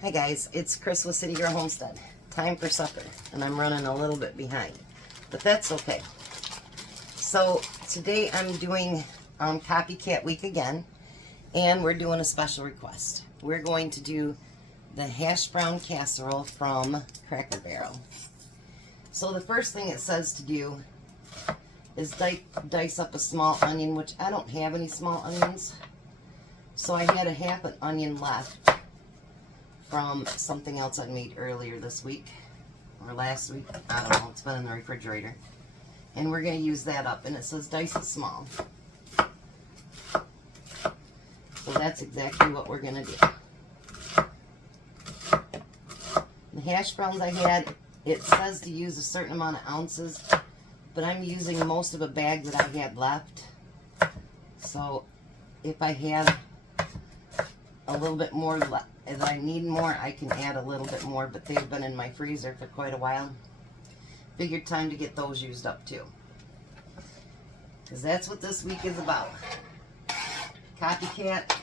Hi guys, it's Chris with City Girl Homestead. Time for supper, and I'm running a little bit behind, but that's okay. So today I'm doing Copycat Week again, and we're doing a special request. We're going to do the hash brown casserole from Cracker Barrel. So the first thing it says to do is dice up a small onion, which I don't have any small onions, so I had a half an onion left from something else I made earlier this week, or last week, I don't know, it's been in the refrigerator. And we're going to use that up, and it says dice it small. So that's exactly what we're going to do. The hash browns I had, it says to use a certain amount of ounces, but I'm using most of a bag that I had left. So if I have a little bit more left, if I need more, I can add a little bit more, but they've been in my freezer for quite a while. Figured time to get those used up too, because that's what this week is about. Copycat,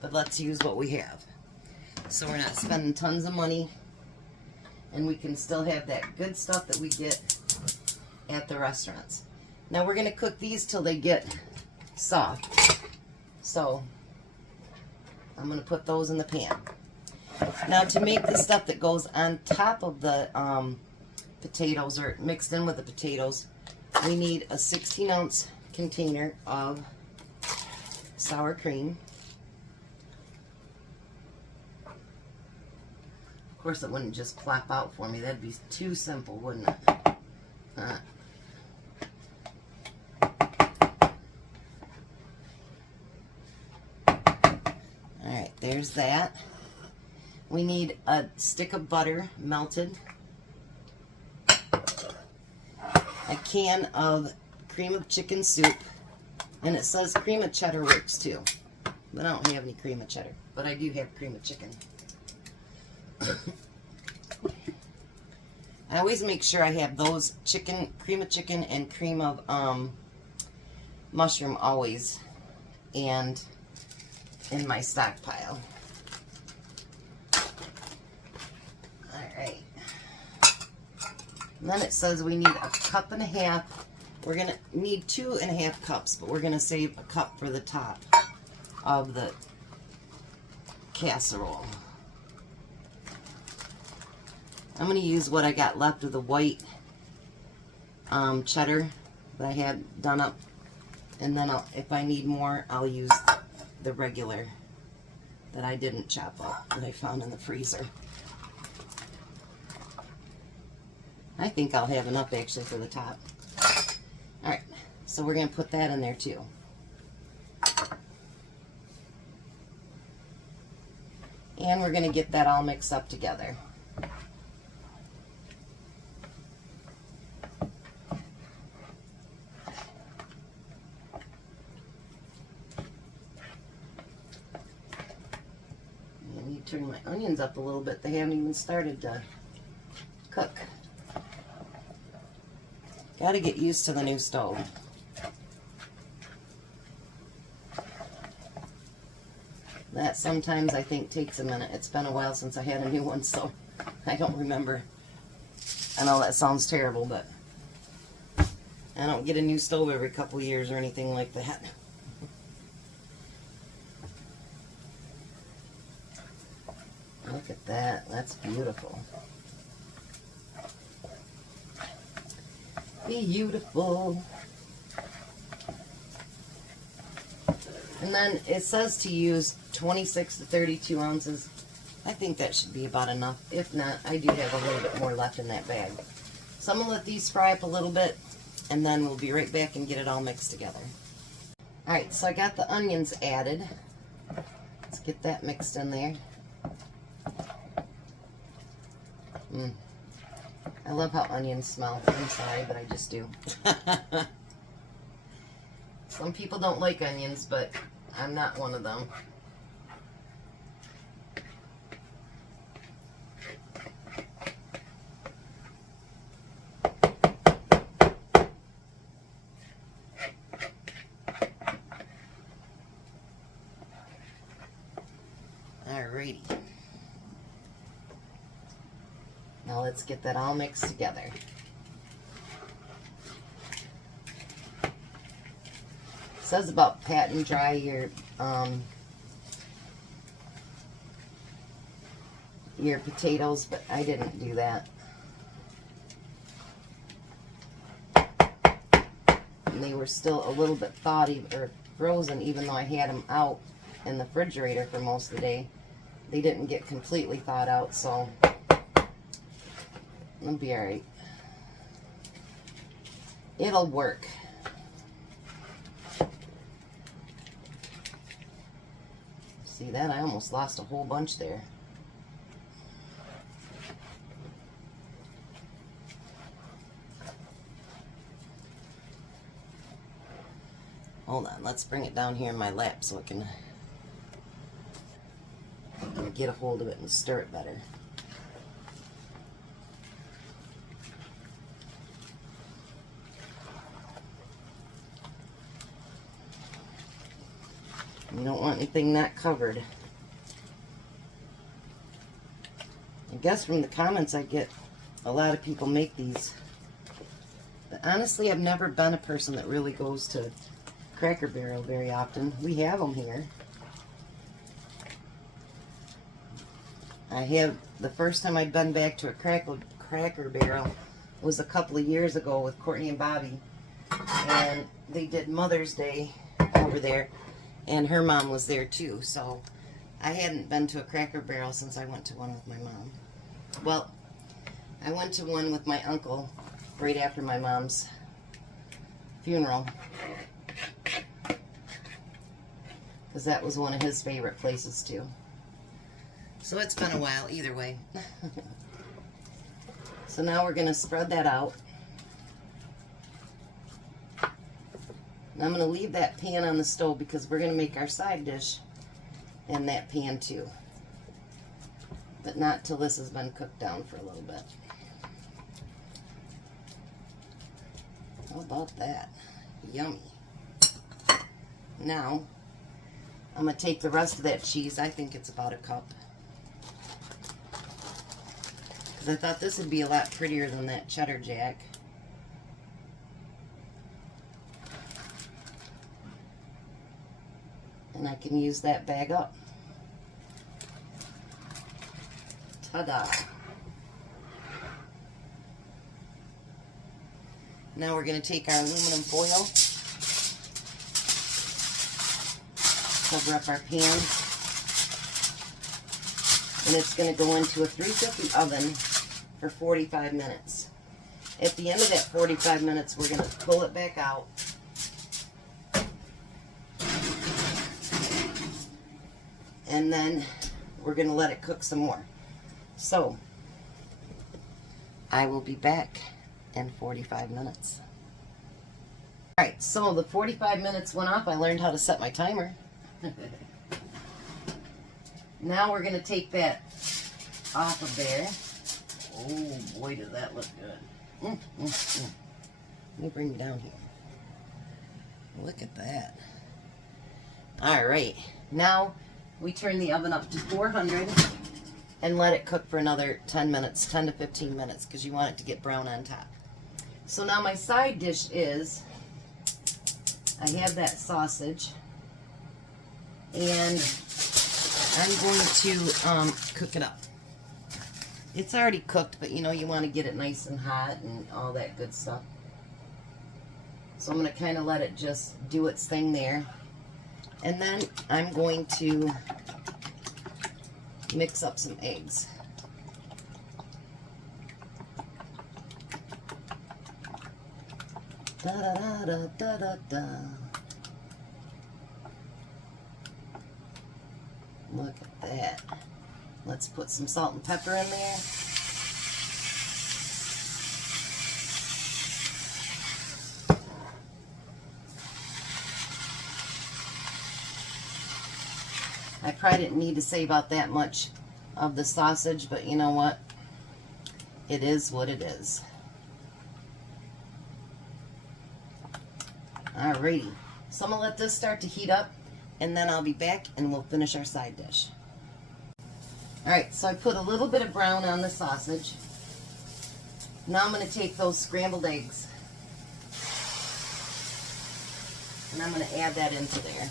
but let's use what we have. So we're not spending tons of money, and we can still have that good stuff that we get at the restaurants. Now we're going to cook these till they get soft. So I'm going to put those in the pan. Now to make the stuff that goes on top of the potatoes, or mixed in with the potatoes, we need a 16-ounce container of sour cream. Of course, it wouldn't just plop out for me. That'd be too simple, wouldn't it? Alright, there's that. We need a stick of butter melted, a can of cream of chicken soup, and it says cream of cheddar works too, but I don't have any cream of cheddar, but I do have cream of chicken. I always make sure I have those cream of chicken and cream of mushroom always, and in my stockpile. Alright. And then it says we need a cup and a half. We're going to need 2.5 cups, but we're going to save a cup for the top of the casserole. I'm going to use what I got left of the white cheddar that I had done up. And then if I need more, I'll use the regular that I didn't chop up, that I found in the freezer. I think I'll have enough actually for the top. Alright, so we're going to put that in there too. And we're going to get that all mixed up together. I need to turn my onions up a little bit. They haven't even started to cook. Got to get used to the new stove. That sometimes I think takes a minute. It's been a while since I had a new one, so I don't remember. I know that sounds terrible, but I don't get a new stove every couple years or anything like that. Look at that. That's beautiful. Beautiful. And then it says to use 26 to 32 ounces. I think that should be about enough. If not, I do have a little bit more left in that bag. So I'm going to let these fry up a little bit, and then we'll be right back and get it all mixed together. Alright, so I got the onions added. Let's get that mixed in there. I love how onions smell. I'm sorry, but I just do. Some people don't like onions, but I'm not one of them. Alrighty. Now let's get that all mixed together. It says about pat and dry your potatoes, but I didn't do that. And they were still a little bit thawed or frozen, even though I had them out in the refrigerator for most of the day. They didn't get completely thawed out, so it'll be alright. It'll work. See that? I almost lost a whole bunch there. Hold on, let's bring it down here in my lap so I can get a hold of it and stir it better. You don't want anything not covered. I guess from the comments I get, a lot of people make these. But honestly, I've never been a person that really goes to Cracker Barrel very often. We have them here. I have, the first time I'd been back to a Cracker Barrel was a couple of years ago with Courtney and Bobby. And they did Mother's Day over there. And her mom was there too. So I hadn't been to a Cracker Barrel since I went to one with my mom. Well, I went to one with my uncle right after my mom's funeral, because that was one of his favorite places too. So it's been a while either way. So now we're going to spread that out. And I'm going to leave that pan on the stove because we're going to make our side dish in that pan too. But not till this has been cooked down for a little bit. How about that? Yummy. Now, I'm going to take the rest of that cheese. I think it's about a cup. Because I thought this would be a lot prettier than that cheddar jack. And I can use that bag up. Ta-da! Now we're going to take our aluminum foil, cover up our pan, and it's going to go into a 350 oven for 45 minutes. At the end of that 45 minutes, we're going to pull it back out. And then we're going to let it cook some more. So, I will be back in 45 minutes. Alright, so the 45 minutes went off. I learned how to set my timer. Now we're going to take that off of there. Oh boy, does that look good. Let me bring you down here. Look at that. Alright, now we turn the oven up to 400 and let it cook for another 10 minutes, 10 to 15 minutes, because you want it to get brown on top. So now my side dish is, I have that sausage, and I'm going to cook it up. It's already cooked, but you know, you want to get it nice and hot and all that good stuff. So I'm going to kind of let it just do its thing there. And then I'm going to mix up some eggs. Da da da da da da da. Look at that. Let's put some salt and pepper in there. I probably didn't need to save out that much of the sausage, but you know what? It is what it is. Alrighty, so I'm going to let this start to heat up, and then I'll be back and we'll finish our side dish. Alright, so I put a little bit of brown on the sausage. Now I'm going to take those scrambled eggs and I'm going to add that into there.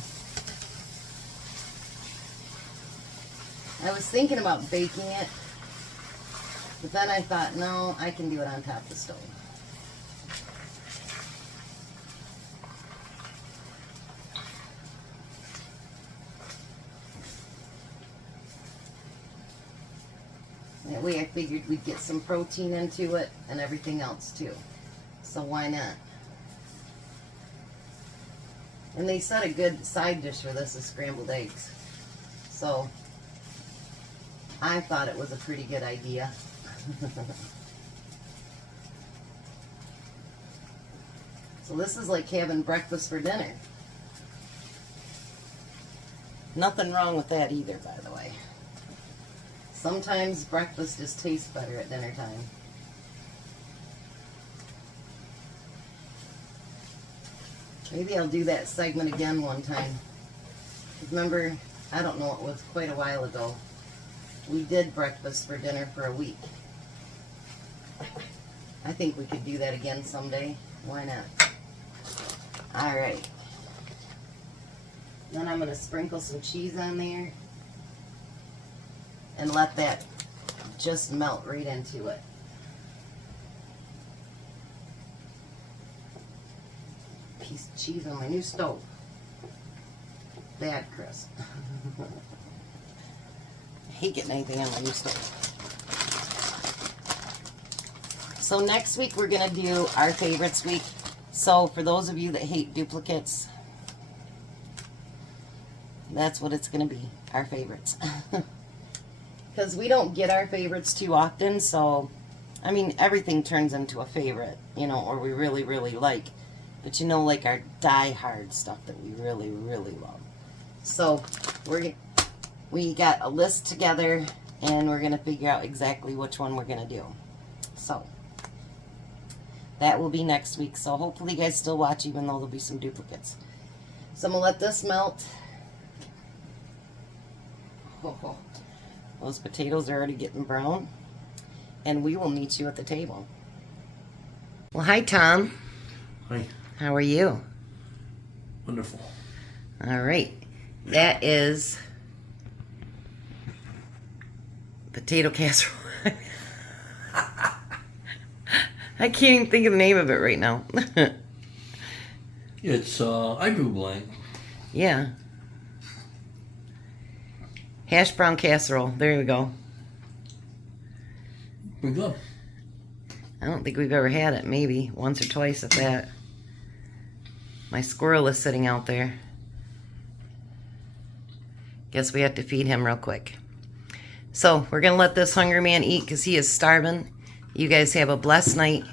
I was thinking about baking it, but then I thought, no, I can do it on top of the stove. That way I figured we'd get some protein into it and everything else too. So why not? And they said a good side dish for this is scrambled eggs. So I thought it was a pretty good idea. So this is like having breakfast for dinner. Nothing wrong with that either, by the way. Sometimes breakfast just tastes better at dinner time. Maybe I'll do that segment again one time. Remember, I don't know, it was quite a while ago. We did breakfast for dinner for a week. I think we could do that again someday. Why not? Alright. Then I'm going to sprinkle some cheese on there and let that just melt right into it. Piece of cheese on my new stove. Bad crisp. I hate getting anything on my new stove. So next week we're going to do our favorites week. So for those of you that hate duplicates, that's what it's going to be, our favorites. Because we don't get our favorites too often, so, I mean, everything turns into a favorite, you know, or we really, really like. But you know, like our die-hard stuff that we really, really love. So, we got a list together, and we're going to figure out exactly which one we're going to do. So, that will be next week. So, hopefully you guys still watch, even though there'll be some duplicates. So, I'm going to let this melt. Oh, those potatoes are already getting brown. And we will meet you at the table. Well, hi, Tom. Hi. How are you? Wonderful. All right. That is potato casserole. I can't even think of the name of it right now. It's, I drew blank. Yeah. Hash brown casserole. There we go. Pretty good. I don't think we've ever had it. Maybe once or twice at that. My squirrel is sitting out there. Guess we have to feed him real quick. So we're going to let this hungry man eat because he is starving. You guys have a blessed night.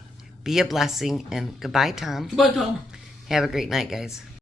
Be a blessing. And goodbye, Tom. Goodbye, Tom. Have a great night, guys.